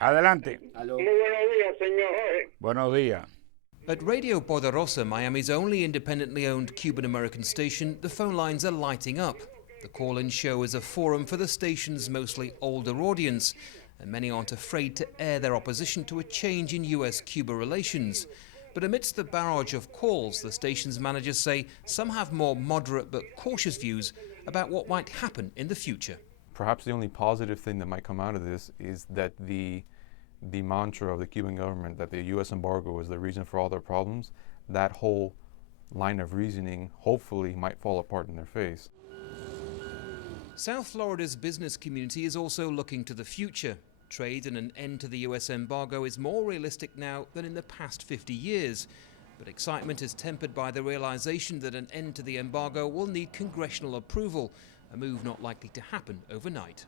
Adelante. Aló. Muy buenos días, señor Jorge. Buenos días. At Radio Poderosa, Miami's only independently owned Cuban-American station, the phone lines are lighting up. The call-in show is a forum for the station's mostly older audience, and many aren't afraid to air their opposition to a change in US-Cuba relations. But amidst the barrage of calls, the station's managers say some have more moderate but cautious views about what might happen in the future. Perhaps the only positive thing that might come out of this is that the mantra of the Cuban government that the U.S. embargo is the reason for all their problems, that whole line of reasoning hopefully might fall apart in their face. South Florida's business community is also looking to the future. Trade and an end to the US embargo is more realistic now than in the past 50 years. But excitement is tempered by the realization that an end to the embargo will need congressional approval, a move not likely to happen overnight.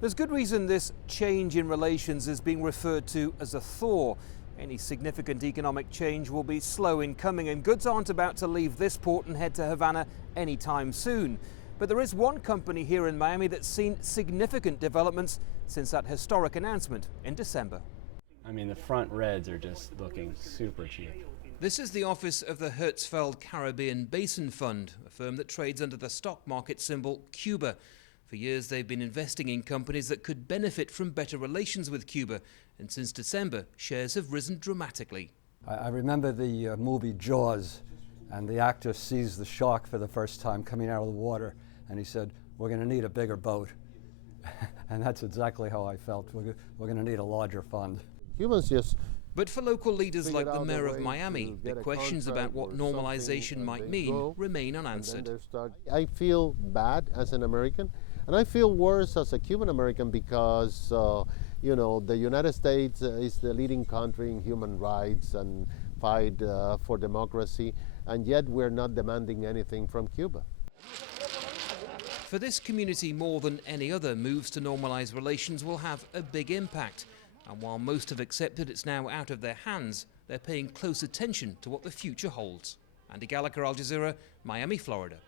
There's good reason this change in relations is being referred to as a thaw. Any significant economic change will be slow in coming, and goods aren't about to leave this port and head to Havana anytime soon. But there is one company here in Miami that's seen significant developments since that historic announcement in December. I mean, the front reds are just looking super cheap. This is the office of the Hertzfeld Caribbean Basin Fund, a firm that trades under the stock market symbol Cuba. For years they've been investing in companies that could benefit from better relations with Cuba, and since December shares have risen dramatically. I remember the movie Jaws, and the actor sees the shark for the first time coming out of the water, and he said, "We're going to need a bigger boat." And that's exactly how I felt. We're going to need a larger fund. Cubans just But for local leaders like the mayor of Miami, the questions about what normalization might mean remain unanswered. I feel bad as an American, and I feel worse as a Cuban American because, the United States is the leading country in human rights and fight for democracy, and yet we're not demanding anything from Cuba. For this community, more than any other, moves to normalize relations will have a big impact. And while most have accepted it's now out of their hands, they're paying close attention to what the future holds. Andy Gallagher, Al Jazeera, Miami, Florida.